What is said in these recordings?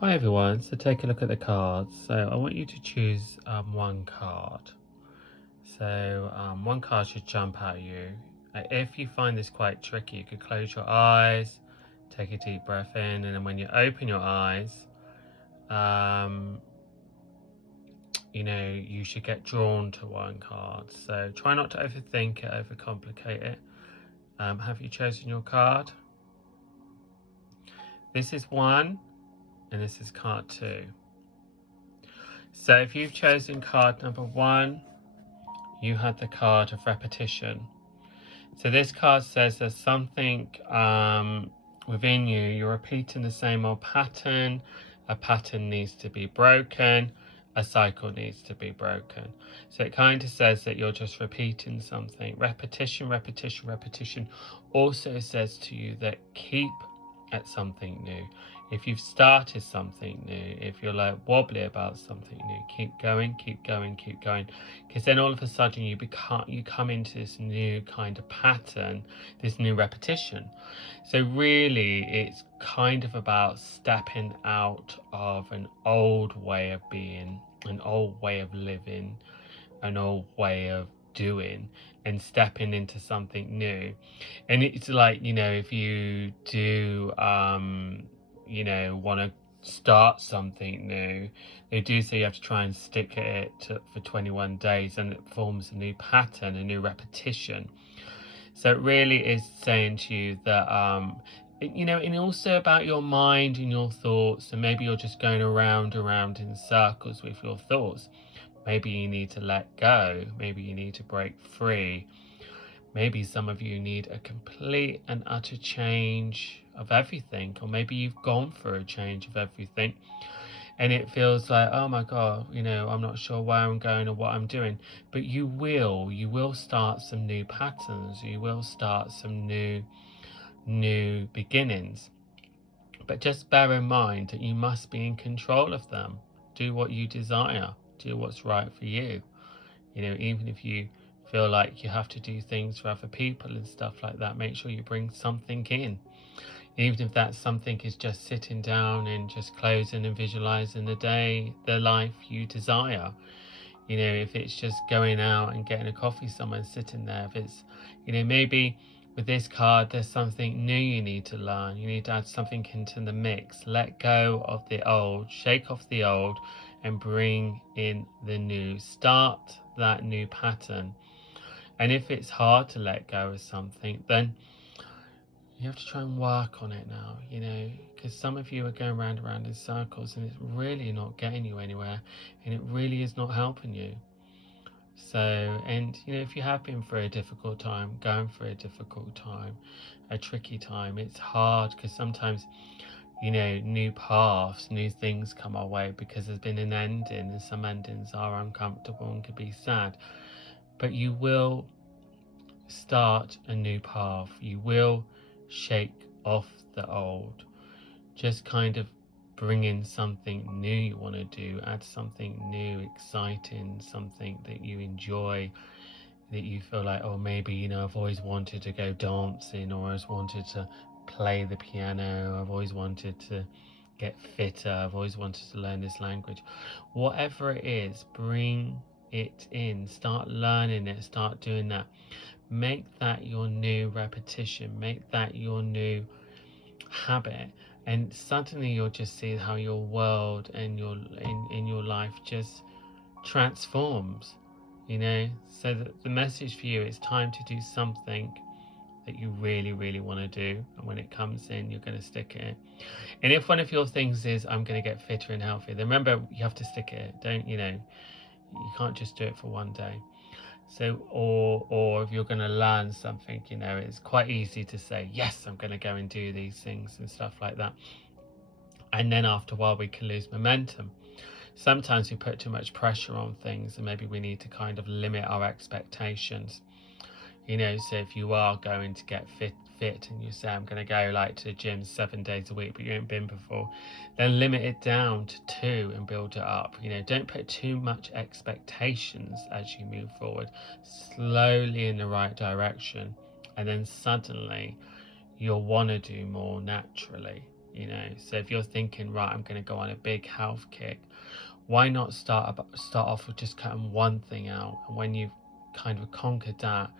Hi everyone, so take a look at the cards. So I want you to choose one card. So one card should jump out at you. If you find this quite tricky, you could close your eyes, take a deep breath in, and then when you open your eyes, um, you should get drawn to one card. So try not to overthink it, overcomplicate it. Have you chosen your card? This is one, and this is card two. So if you've chosen card number one, you had the card of repetition. So this card says there's something within you, you're repeating the same old pattern. A pattern needs to be broken, a cycle needs to be broken. So it kind of says that you're just repeating something. Repetition, repetition, repetition also says to you that keep at something new. If you've started something new, if you're like wobbly about something new, keep going, keep going, keep going, because then all of a sudden you come into this new kind of pattern, this new repetition. So really it's kind of about stepping out of an old way of being, an old way of living, an old way of doing, and stepping into something new. And it's like, if you do want to start something new, they do say you have to try and stick at it for 21 days, and it forms a new pattern, a new repetition. So it really is saying to you that and also about your mind and your thoughts, and maybe you're just going around in circles with your thoughts. Maybe you need to let go, maybe you need to break free. Maybe some of you need a complete and utter change of everything, or maybe you've gone for a change of everything and it feels like, oh my God, I'm not sure where I'm going or what I'm doing. But you will start some new patterns, you will start some new beginnings. But just bear in mind that you must be in control of them. Do what you desire, do what's right for you. Even if you feel like you have to do things for other people and stuff like that, make sure you bring something in. Even if that something is just sitting down and just closing and visualizing the life you desire. If it's just going out and getting a coffee somewhere and sitting there, if it's, maybe with this card, there's something new you need to learn. You need to add something into the mix. Let go of the old, shake off the old, and bring in the new. Start that new pattern. And if it's hard to let go of something, then you have to try and work on it now, because some of you are going round and round in circles and it's really not getting you anywhere, and it really is not helping you. So, and if you have been through a difficult time, going through a difficult time, a tricky time, it's hard because sometimes, new paths, new things come our way because there's been an ending, and some endings are uncomfortable and can be sad. But you will start a new path. You will shake off the old. Just kind of bring in something new you want to do. Add something new, exciting, something that you enjoy, that you feel like, oh, maybe, I've always wanted to go dancing, or I've wanted to play the piano, I've always wanted to get fitter, I've always wanted to learn this language. Whatever it is, bring it in. Start learning it, start doing that. Make that your new repetition, make that your new habit, and suddenly you'll just see how your world and in your life just transforms. So the message for you is time to do something that you really, really want to do, and when it comes in, you're going to stick it in. And if one of your things is, I'm going to get fitter and healthier, then remember, you have to stick it. Don't you can't just do it for one day. So, or if you're going to learn something, it's quite easy to say, yes, I'm going to go and do these things and stuff like that. And then after a while, we can lose momentum. Sometimes we put too much pressure on things, and maybe we need to kind of limit our expectations. So if you are going to get fit and you say, I'm going to go like to the gym 7 days a week, but you haven't been before, then limit it down to 2 and build it up. Don't put too much expectations as you move forward. Slowly in the right direction, and then suddenly you'll want to do more naturally. So if you're thinking, right, I'm going to go on a big health kick, why not start off with just cutting one thing out, and when you've kind of conquered that,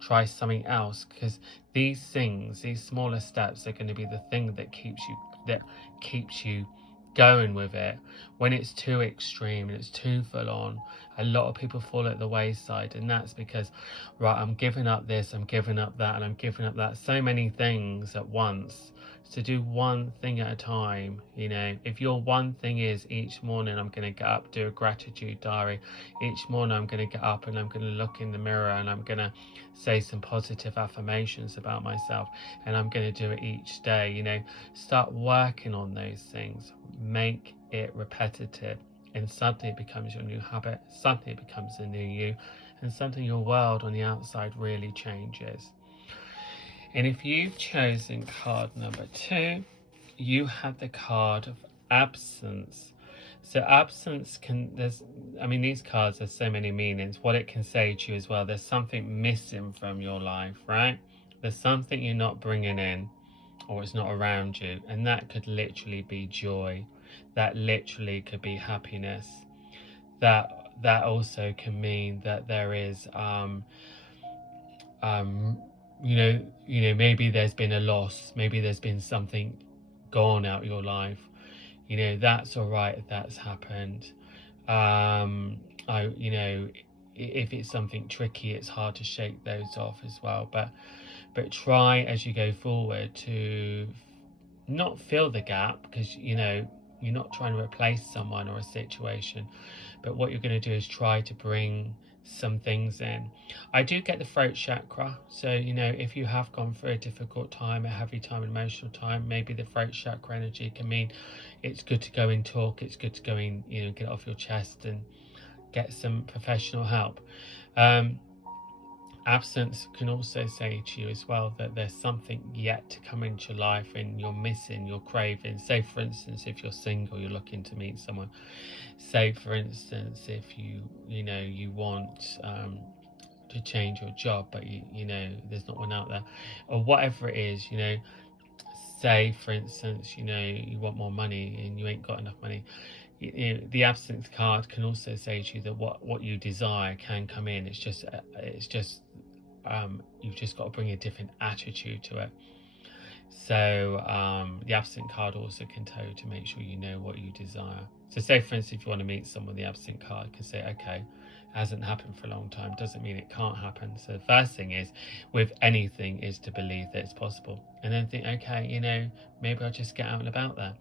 try something else, because these things, these smaller steps, are going to be the thing that keeps you going with it. When it's too extreme and it's too full on, a lot of people fall at the wayside, and that's because, right, I'm giving up this, I'm giving up that, and I'm giving up that, so many things at once. To do one thing at a time. If your one thing is, each morning I'm going to get up, do a gratitude diary. Each morning I'm going to get up and I'm going to look in the mirror and I'm going to say some positive affirmations about myself, and I'm going to do it each day. Start working on those things, make it repetitive, and suddenly it becomes your new habit, suddenly it becomes the new you, and suddenly your world on the outside really changes. And if you've chosen card number 2, you have the card of absence. So absence these cards have so many meanings. What it can say to you as well, there's something missing from your life, right? There's something you're not bringing in, or it's not around you. And that could literally be joy. That literally could be happiness. That also can mean that there is maybe there's been a loss, maybe there's been something gone out your life. That's all right if that's happened. If it's something tricky, it's hard to shake those off as well, but try as you go forward to not fill the gap, because you're not trying to replace someone or a situation, but what you're going to do is try to bring some things in. I do get the throat chakra, so if you have gone through a difficult time, a heavy time, an emotional time, maybe the throat chakra energy can mean it's good to go and talk, it's good to go in, get it off your chest and get some professional help. Absence can also say to you as well that there's something yet to come into your life and you're missing, you're craving. Say for instance, if you're single, you're looking to meet someone. Say for instance, if you want to change your job, but there's not one out there, or whatever it is. Say for instance, you want more money and you ain't got enough money. The absence card can also say to you that what you desire can come in. It's just you've just got to bring a different attitude to it. So the absent card also can tell you to make sure you know what you desire. So say for instance, if you want to meet someone, the absent card can say, okay, it hasn't happened for a long time, doesn't mean it can't happen. So the first thing is, with anything, is to believe that it's possible, and then think, okay, maybe I'll just get out and about there.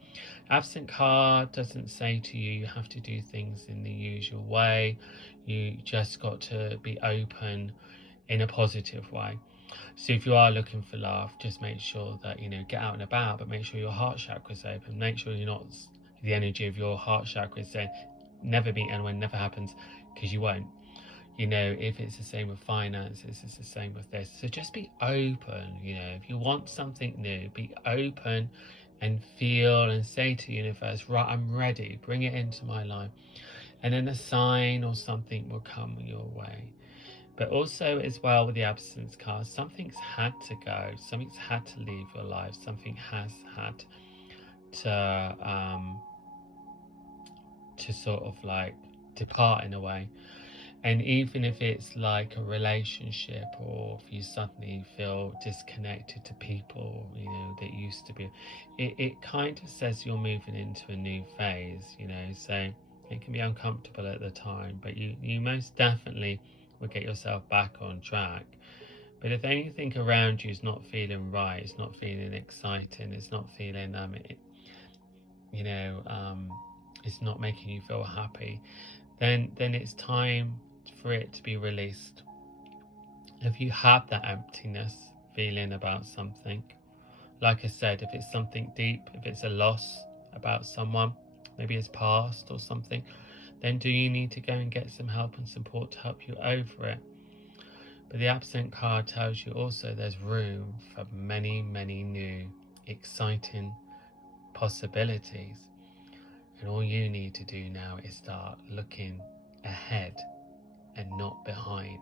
Absent card doesn't say to you have to do things in the usual way. You just got to be open in a positive way. So if you are looking for love, just make sure that get out and about, but make sure your heart chakra is open. Make sure you're not, the energy of your heart chakra is saying never meet anyone, never happens, because you won't. If it's the same with finances, it's the same with this. So just be open. If you want something new, be open and feel and say to the universe, right, I'm ready, bring it into my life, and then a sign or something will come your way. But also as well with the absence card, something's had to go, something's had to leave your life, something has had to sort of like depart in a way. And even if it's like a relationship, or if you suddenly feel disconnected to people that used to be, it kind of says you're moving into a new phase. So it can be uncomfortable at the time, but you most definitely will get yourself back on track. But if anything around you is not feeling right, it's not feeling exciting, it's not feeling it's not making you feel happy, then it's time for it to be released. If you have that emptiness feeling about something, like I said, if it's something deep, if it's a loss about someone, maybe it's past or something, then do you need to go and get some help and support to help you over it? But the absent card tells you also there's room for many, many new, exciting possibilities. And all you need to do now is start looking ahead and not behind.